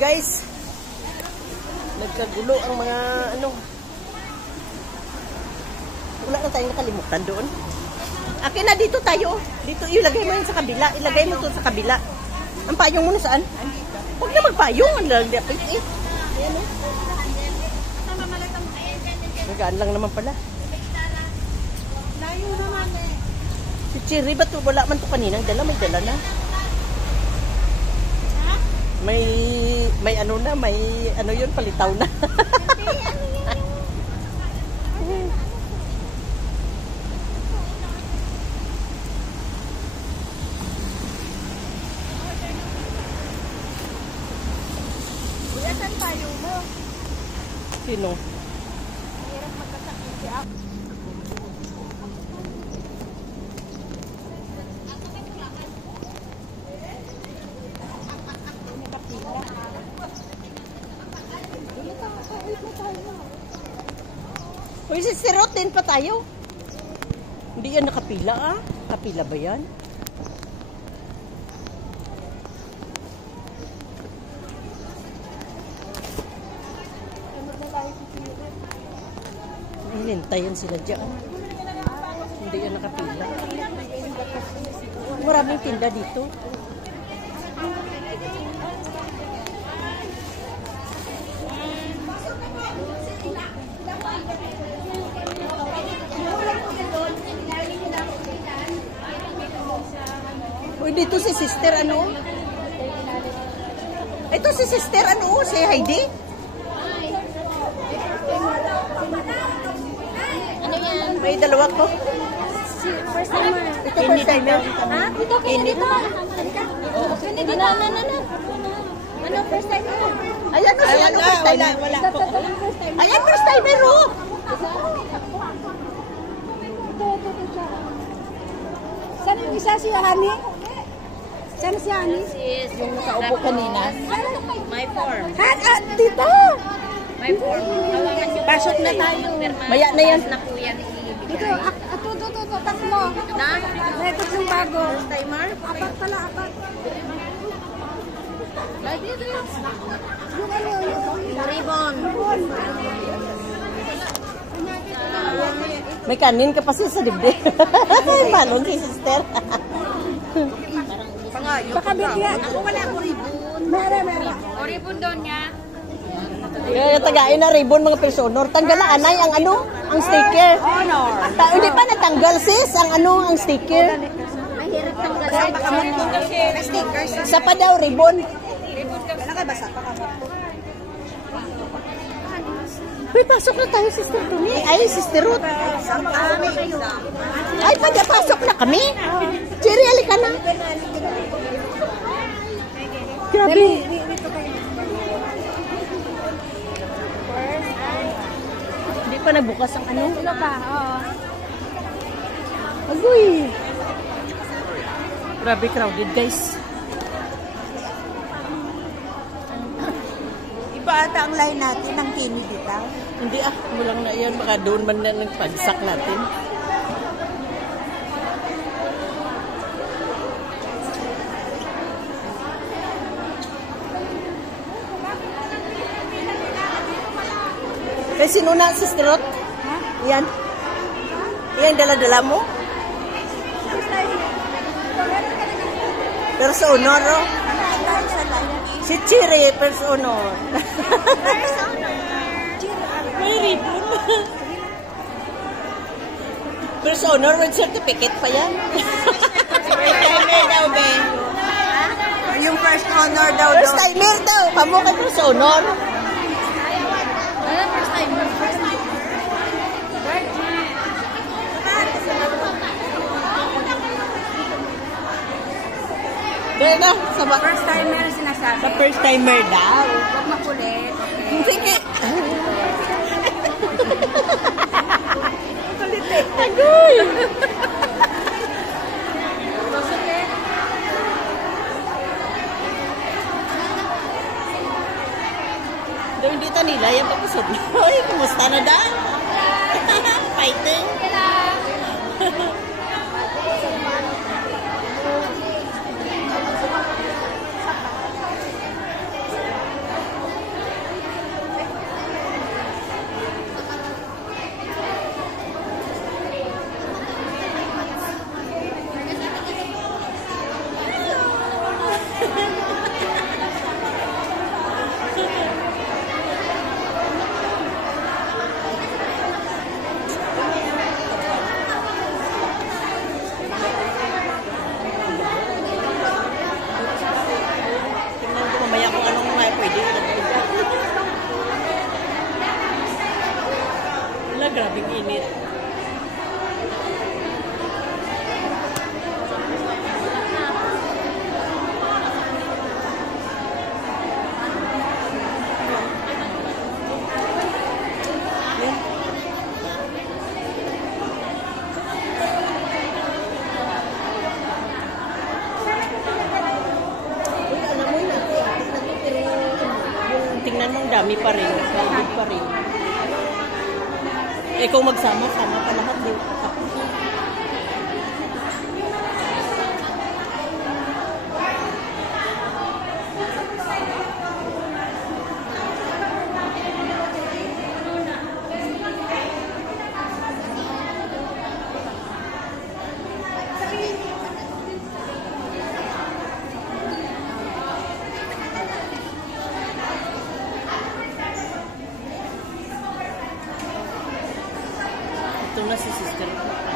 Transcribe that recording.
guys. Nagkagulo ang mga ano. Wala na tayong nakalimutan doon. Akin na, dito tayo. Dito, ilagay mo yun sa kabila. Ilagay mo ito sa kabila. Ang payong mo na saan? Huwag na magpayong. Ang lalapit eh. Ayan o. Nagaan lang naman pala. Layo naman eh. Si Cherry, ba't wala man ito kaninang dala? May dala na. May ano na, may ano yun, palitaw na. Saan tayo mo? Sino? Hirap magkasakit si Ako. Uy, si Sirot din pa tayo. Hindi yan nakapila ah. Kapila ba yan? Hinintayan sila dyan. Hindi yan nakapila. Maraming tinda dito. Uy, dito si Sister ano? Ito si Sister ano? Si Heidi? Ano yan? May dalawa ko. First timer. Ito first timer. Ha? Dito kayo dito. Ano? Ano first timer? Ayan o, ano first timer? Wala po. Ayan first timer o. Saan yung isa si Hani? Saan si Hani? Yung nakaupo kanina. My form. Han, dito! My form. Hawakan niyo. Pasok na tayo. Pirma. Maya na yan. Na po yan Dito, ibibigay. ito, tatlo. Na? May tatlong bago. Timer? Apat pala, apat. Yung ano, yung Ribbon. May kanin ka pa siya sa dibdib. Manon si Sister. pakabit yan. Ako wala ko ribbon. Meron. O ribbon doon nga. Kaya tagain na ribbon mga personor. Tanggalaan na ang ano, ang sticker. Honor. Hindi pa natanggal sis ang ano, ang sticker. Mahirap tanggalin. May stickers. Sa pa daw ribbon. Nakabasa pa ka mo. Uy, pasok na tayo, Sister Tony. Ay, Sister Ruth. Ay, pasok na kami. Cherry, halika na. Grabe. Hindi pa nabukas ang ano. Ito pa, oo. Agoy. Grabe crowded, guys. Iba ata ang line natin ng kini dito. Hindi mulang na yan. Baka doon man na nagpagsak natin. Kaya sino na, Sister Ruth? Ha? Yan. Yan, dala-dala mo? Pero sa honor, oh. Si Cherry, first honor. May ribbon. First honor with certificate pa yan. First timer daw, be. Yung first honor daw. First timer daw. Pamukha first honor. First timer. Dahil na, sa First timer sinasabi. first timer daw. Huwag makulit. Okay. Sige. Agoy. Doon dito nila, yung papasod na. Uy, kumusta na daw? Fighting. init. Uy, alam mo yun, pero yung tingnan mong dami pa rin, crowded pa rin. Eh kung magsama-sama pa lahat, di tapos. Ito na si sister.